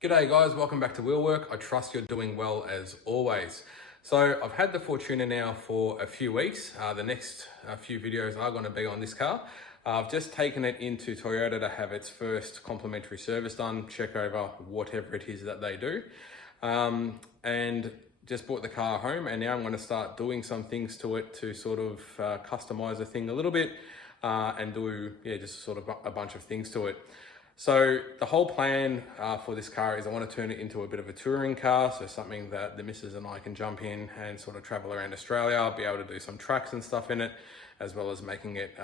G'day guys, welcome back to Wheelwork. I trust you're doing well as always. So I've had the Fortuner now for a few weeks. The next few videos are going to be on this car. I've just taken it into Toyota to have its first complimentary service done, check over whatever it is that they do. And just brought the car home, and now I'm going to start doing some things to it to sort of customize the thing a little bit and do just sort of a bunch of things to it. So the whole plan for this car is I want to turn it into a bit of a touring car, so something that the missus and I can jump in and sort of travel around Australia. I'll be able to do some tracks and stuff in it, as well as making it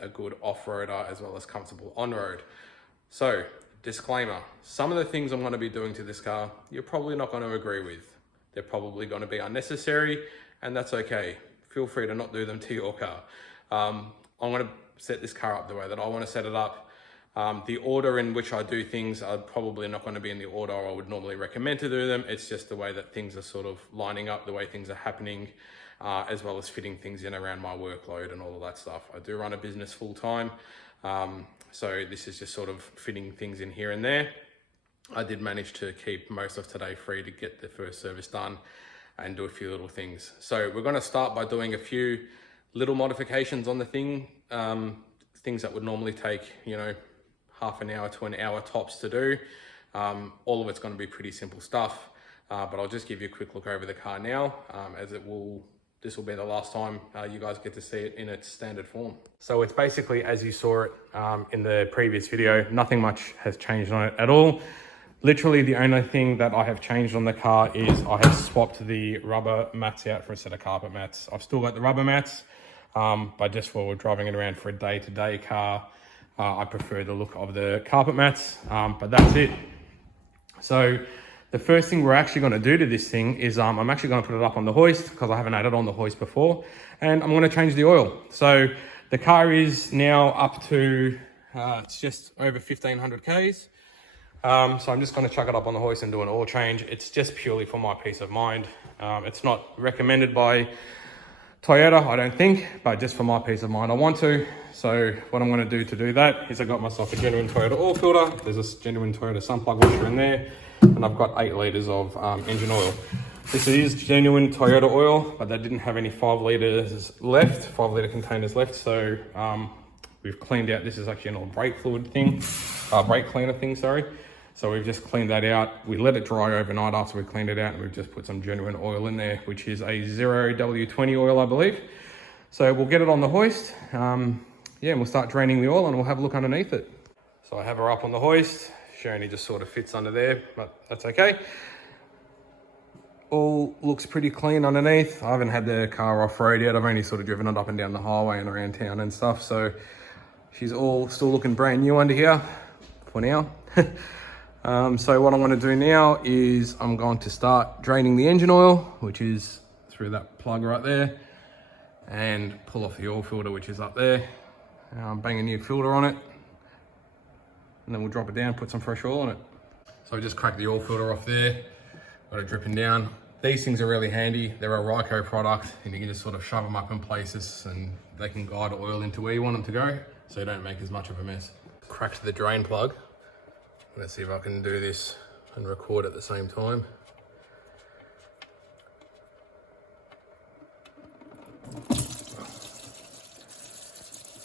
a good off-roader as well as comfortable on-road. So, disclaimer, some of the things I'm going to be doing to this car, you're probably not going to agree with. They're probably going to be unnecessary, and that's okay. Feel free to not do them to your car. I'm going to set this car up the way that I want to set it up. The order in which I do things are probably not going to be in the order I would normally recommend to do them. It's just the way that things are sort of lining up, the way things are happening, as well as fitting things in around my workload and all of that stuff. I do run a business full time, so this is just sort of fitting things in here and there. I did manage to keep most of today free to get the first service done and do a few little things. So we're going to start by doing a few little modifications on the thing, things that would normally take, half an hour to an hour tops to do. All of it's going to be pretty simple stuff, but I'll just give you a quick look over the car now, as this will be the last time you guys get to see it in its standard form. So it's basically as you saw it in the previous video. Nothing much has changed on it at all. Literally the only thing that I have changed on the car is I have swapped the rubber mats out for a set of carpet mats. I've still got the rubber mats, but just for driving it around for a day-to-day car, I prefer the look of the carpet mats, but that's it. So the first thing we're actually going to do to this thing is I'm actually going to put it up on the hoist, because I haven't had it on the hoist before, and I'm going to change the oil. So the car is now up to, it's just over 1500 Ks. So I'm just going to chuck it up on the hoist and do an oil change. It's just purely for my peace of mind. It's not recommended by Toyota, I don't think, but just for my peace of mind, I want to. So what I'm going to do that is I got myself a genuine Toyota oil filter. There's a genuine Toyota sun plug washer in there, and I've got 8 litres of engine oil. This is genuine Toyota oil, but they didn't have any 5 litres left, 5 litre containers left. So we've cleaned out, this is actually an old brake fluid thing, brake cleaner thing, sorry. So we've just cleaned that out. We let it dry overnight after we cleaned it out, and we've just put some genuine oil in there, which is a 0W20 oil, I believe. So we'll get it on the hoist. And we'll start draining the oil, and we'll have a look underneath it. So I have her up on the hoist. She only just sort of fits under there, but that's okay. All looks pretty clean underneath. I haven't had the car off-road yet. I've only sort of driven it up and down the highway and around town and stuff. So she's all still looking brand new under here for now. So what I'm going to do now is I'm going to start draining the engine oil, which is through that plug right there, and pull off the oil filter, which is up there. Bang a new filter on it, and then we'll drop it down, put some fresh oil on it. So I just cracked the oil filter off there, got it dripping down. These things are really handy. They're a Ryco product, and you can just sort of shove them up in places, and they can guide oil into where you want them to go, so you don't make as much of a mess. Cracked the drain plug. Let's see if I can do this and record at the same time.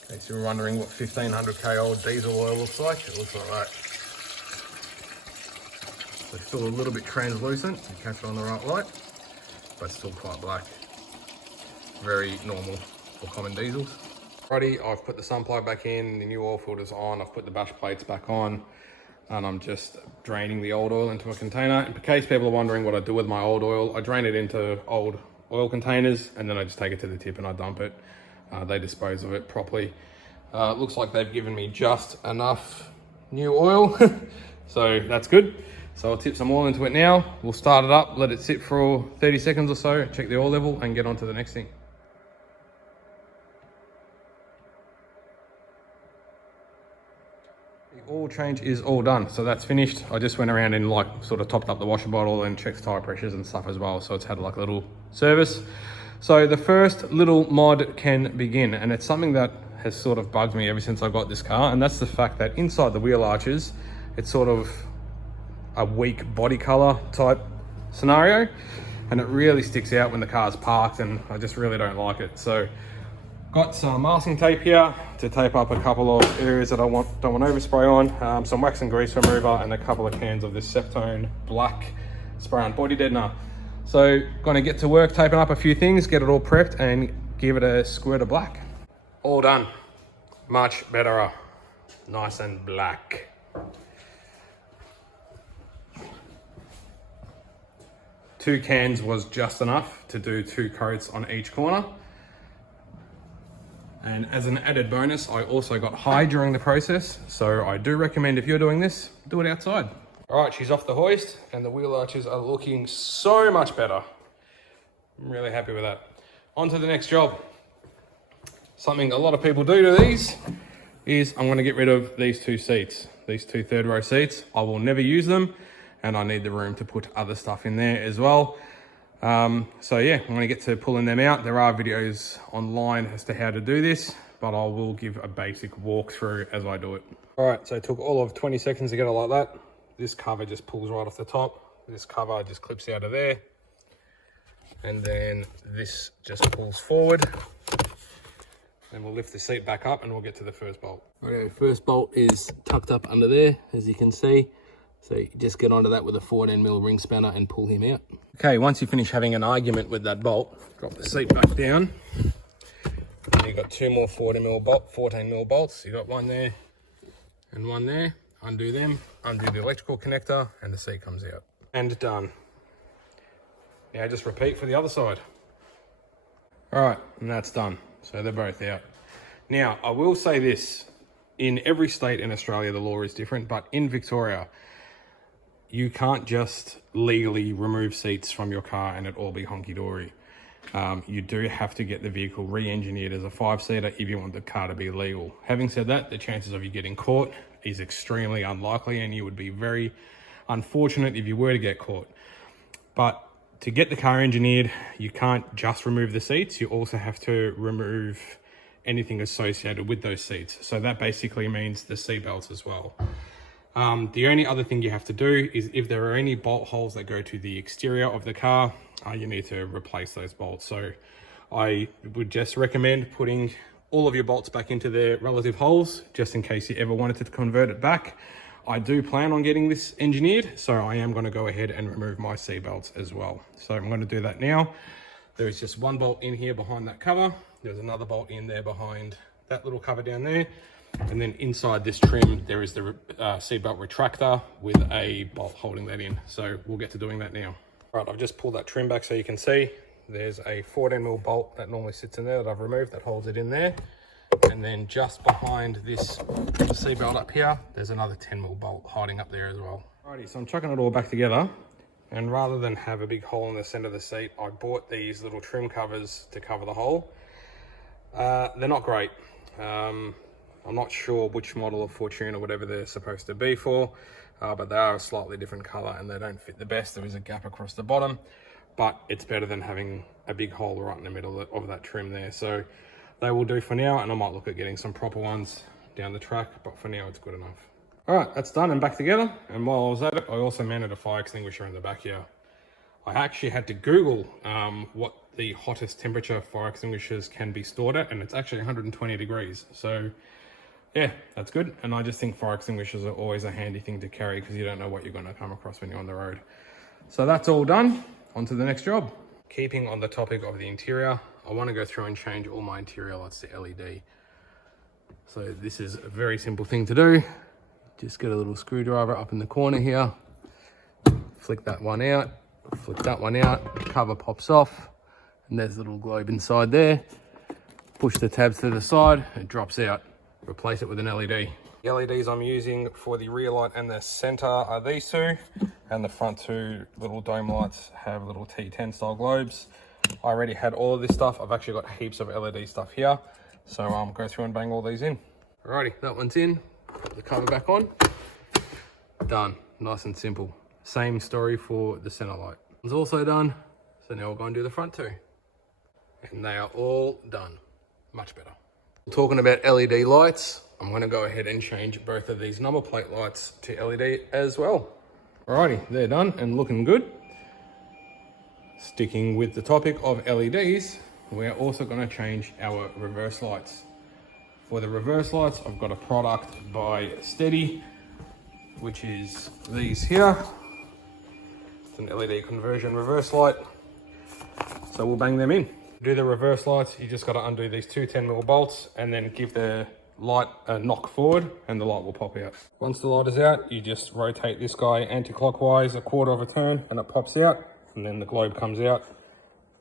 Okay, so you're wondering what 1500K old diesel oil looks like. It looks like that. So it's still a little bit translucent, you catch it on the right light, but still quite black. Very normal for common diesels. Alrighty, I've put the sun plug back in, the new oil filter's on, I've put the bash plates back on, and I'm just draining the old oil into a container. In case people are wondering what I do with my old oil, I drain it into old oil containers, and then I just take it to the tip and I dump it. They dispose of it properly. Looks like they've given me just enough new oil, so that's good. So I'll tip some oil into it now. We'll start it up, let it sit for 30 seconds or so, check the oil level, and get on to the next thing. The oil change is all done, so that's finished. I just went around and sort of topped up the washer bottle and checked tire pressures and stuff as well, so it's had like a little service. So the first little mod can begin, and it's something that has sort of bugged me ever since I got this car, and that's the fact that inside the wheel arches, it's sort of a weak body color type scenario, and it really sticks out when the car's parked, and I just really don't like it. So got some masking tape here to tape up a couple of areas that I don't want overspray on, some wax and grease remover, and a couple of cans of this Septone black spray on body deadener. So gonna get to work taping up a few things, get it all prepped, and give it a squirt of black. All done. Much better. Nice and black. Two cans was just enough to do 2 coats on each corner. And as an added bonus, I also got high during the process. So I do recommend, if you're doing this, do it outside. All right, she's off the hoist and the wheel arches are looking so much better. I'm really happy with that. On to the next job. Something a lot of people do to these is I'm gonna get rid of these 2 seats, these 2 third row seats. I will never use them, and I need the room to put other stuff in there as well. So yeah, I'm gonna get to pulling them out. There are videos online as to how to do this, but I will give a basic walkthrough as I do it. All right, so it took all of 20 seconds to get it like that. This cover just pulls right off the top. This cover just clips out of there. And then this just pulls forward. Then we'll lift the seat back up and we'll get to the first bolt. Okay, first bolt is tucked up under there, as you can see. So you just get onto that with a 14mm ring spanner and pull him out. Okay, once you finish having an argument with that bolt, drop the seat back down. And you've got 2 more 14mm bolts. You've got one there and one there. Undo them, undo the electrical connector, and the seat comes out. And done. Now just repeat for the other side. All right, and that's done. So they're both out. Now, I will say this, in every state in Australia, the law is different, but in Victoria, you can't just legally remove seats from your car and it all be honky-dory. You do have to get the vehicle re-engineered as a 5-seater if you want the car to be legal. Having said that, the chances of you getting caught is extremely unlikely, and you would be very unfortunate if you were to get caught. But to get the car engineered, you can't just remove the seats. You also have to remove anything associated with those seats. So that basically means the seat belts as well. The only other thing you have to do is if there are any bolt holes that go to the exterior of the car, you need to replace those bolts. So I would just recommend putting all of your bolts back into their relative holes, just in case you ever wanted to convert it back. I do plan on getting this engineered, so I am going to go ahead and remove my seat belts as well. So I'm going to do that now. There is just one bolt in here behind that cover. There's another bolt in there behind that little cover down there. And then inside this trim, there is the seat belt retractor with a bolt holding that in. So we'll get to doing that now. Right, I've just pulled that trim back so you can see. There's a 14mm bolt that normally sits in there that I've removed that holds it in there. And then just behind this seat belt up here, there's another 10mm bolt hiding up there as well. Alrighty, so I'm chucking it all back together. And rather than have a big hole in the center of the seat, I bought these little trim covers to cover the hole. They're not great. I'm not sure which model of Fortune or whatever they're supposed to be for, but they are a slightly different color and they don't fit the best. There is a gap across the bottom, but it's better than having a big hole right in the middle of that trim there. So they will do for now, and I might look at getting some proper ones down the track, but for now it's good enough. All right, that's done and back together. And while I was at it, I also mounted a fire extinguisher in the back here. I actually had to Google what the hottest temperature fire extinguishers can be stored at, and it's actually 120 degrees. So yeah, that's good. And I just think fire extinguishers are always a handy thing to carry because you don't know what you're going to come across when you're on the road. So that's all done. On to the next job. Keeping on the topic of the interior, I want to go through and change all my interior lights to LED. So this is a very simple thing to do. Just get a little screwdriver up in the corner here, flick that one out, flick that one out, the cover pops off, and there's a little globe inside there. Push the tabs to the side, it drops out. Replace it with an LED. The LEDs I'm using for the rear light and the center are these two, and the front two little dome lights have little T10 style globes. I already had all of this stuff. I've actually got heaps of LED stuff here, so I'll go through and bang all these in. Alrighty, that one's in. Put the cover back on. Done. Nice and simple. Same story for the center light. It's also done. So now we'll go and do the front two. And they are all done. Much better. Talking about LED lights, I'm going to go ahead and change both of these number plate lights to LED as well. Alrighty, they're done and looking good. Sticking with the topic of LEDs, we're also going to change our reverse lights. For the reverse lights, I've got a product by Steady, which is these here. It's an LED conversion reverse light. So we'll bang them in. To do the reverse lights, you just got to undo these two 10mm bolts and then give the light a knock forward and the light will pop out. Once the light is out, you just rotate this guy anti-clockwise a quarter of a turn and it pops out, and then the globe comes out.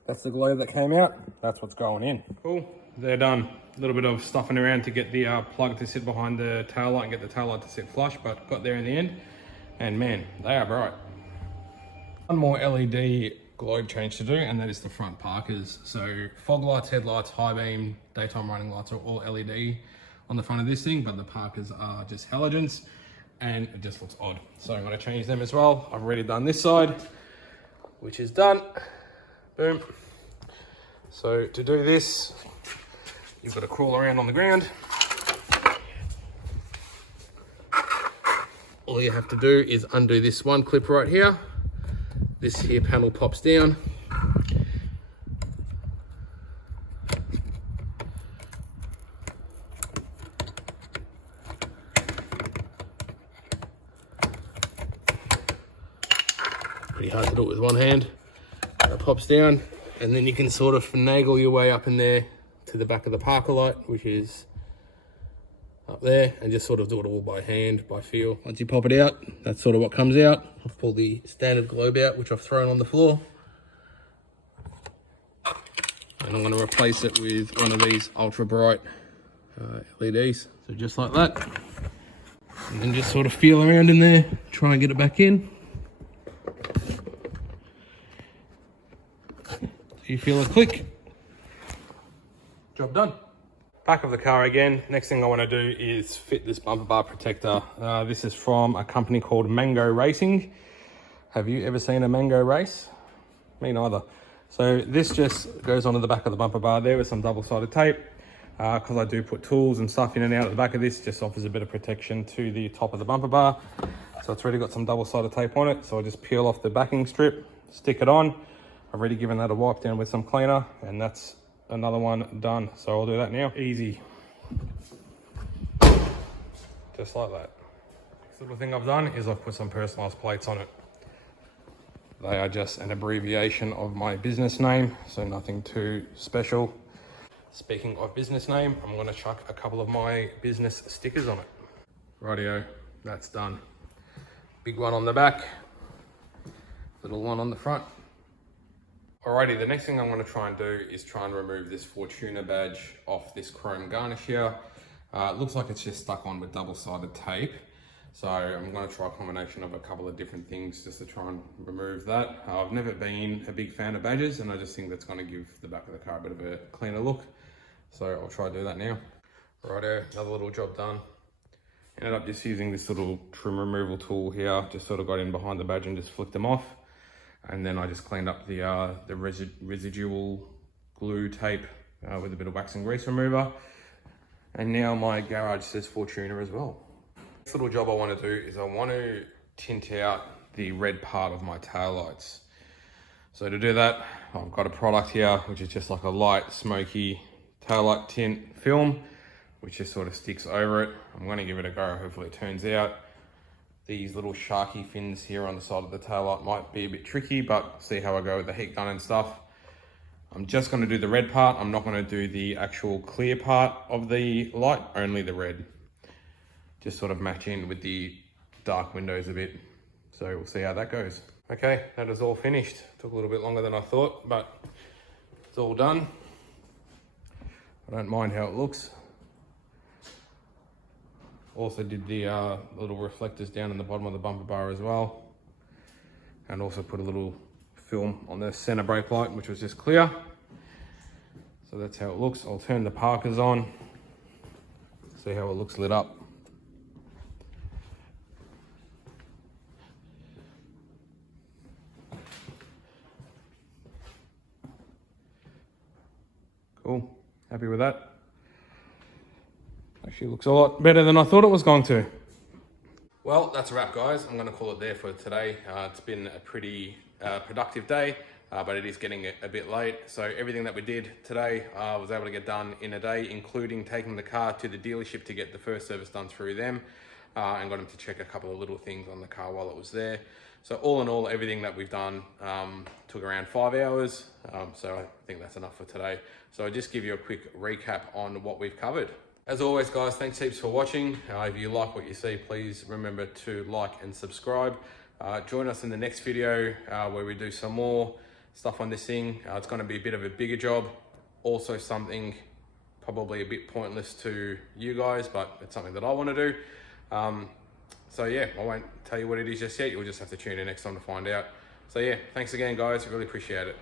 That's the globe that came out. That's what's going in. Cool, they're done. A little bit of stuffing around to get the plug to sit behind the tail light and get the tail light to sit flush, but got there in the end. And man, they are bright. One more LED globe change to do, and that is the front parkers. So fog lights, headlights, high beam, daytime running lights are all LED on the front of this thing, but the parkers are just halogens and it just looks odd. So I'm going to change them as well. I've already done this side, which is done. Boom. So to do this, you've got to crawl around on the ground. All you have to do is undo this one clip right here. This here panel pops down. Pretty hard to do it with one hand. It pops down, and then you can sort of finagle your way up in there to the back of the parker light, which is up there, and just sort of do it all by hand, by feel. Once you pop it out, that's sort of what comes out. I've pulled the standard globe out, which I've thrown on the floor. And I'm going to replace it with one of these ultra bright LEDs. So just like that. And then just sort of feel around in there, try and get it back in. You feel a click. Job done. Back of the car again. Next thing I want to do is fit this bumper bar protector. This is from a company called Mango Racing. Have you ever seen a Mango race? Me neither. So this just goes onto the back of the bumper bar there with some double-sided tape. Because I do put tools and stuff in and out of the back of this, just offers a bit of protection to the top of the bumper bar. So it's already got some double-sided tape on it. So I'll just peel off the backing strip, stick it on. I've already given that a wipe down with some cleaner, and that's another one done. So I'll do that now. Easy. Just like that. Next little thing I've done is I've put some personalized plates on it. They are just an abbreviation of my business name, so nothing too special. Speaking of business name, I'm gonna chuck a couple of my business stickers on it. Rightio, that's done. Big one on the back, little one on the front. Alrighty, the next thing I'm going to try and do is try and remove this Fortuna badge off this chrome garnish here. It looks like it's just stuck on with double-sided tape. So I'm going to try a combination of a couple of different things just to try and remove that. I've never been a big fan of badges, and I just think that's going to give the back of the car a bit of a cleaner look. So I'll try to do that now. Righto, another little job done. Ended up just using this little trim removal tool here, just sort of got in behind the badge and just flicked them off. And then I just cleaned up the residual glue tape with a bit of wax and grease remover. And now my garage says Fortuna as well. Next little job I want to do is I want to tint out the red part of my taillights. So to do that, I've got a product here, which is just like a light, smoky taillight tint film, which just sort of sticks over it. I'm going to give it a go, hopefully it turns out. These little sharky fins here on the side of the taillight might be a bit tricky, but see how I go with the heat gun and stuff. I'm just going to do the red part. I'm not going to do the actual clear part of the light, only the red. Just sort of match in with the dark windows a bit. So we'll see how that goes. Okay, that is all finished. Took a little bit longer than I thought, but it's all done. I don't mind how it looks. Also did the little reflectors down in the bottom of the bumper bar as well. And also put a little film on the center brake light, which was just clear. So that's how it looks. I'll turn the parkers on, see how it looks lit up. Cool, happy with that. Actually looks a lot better than I thought it was going to. Well, that's a wrap, guys. I'm going to call it there for today. It's been a pretty productive day, but it is getting a bit late. So everything that we did today, I was able to get done in a day, including taking the car to the dealership to get the first service done through them, and got them to check a couple of little things on the car while it was there. So all in all, everything that we've done took around 5 hours. So I think that's enough for today. So I'll just give you a quick recap on what we've covered. As always, guys, thanks heaps for watching. If you like what you see, please remember to like and subscribe. Join us in the next video where we do some more stuff on this thing. It's going to be a bit of a bigger job. Also something probably a bit pointless to you guys, but it's something that I want to do. So yeah, I won't tell you what it is just yet. You'll just have to tune in next time to find out. So yeah, thanks again, guys. Really appreciate it.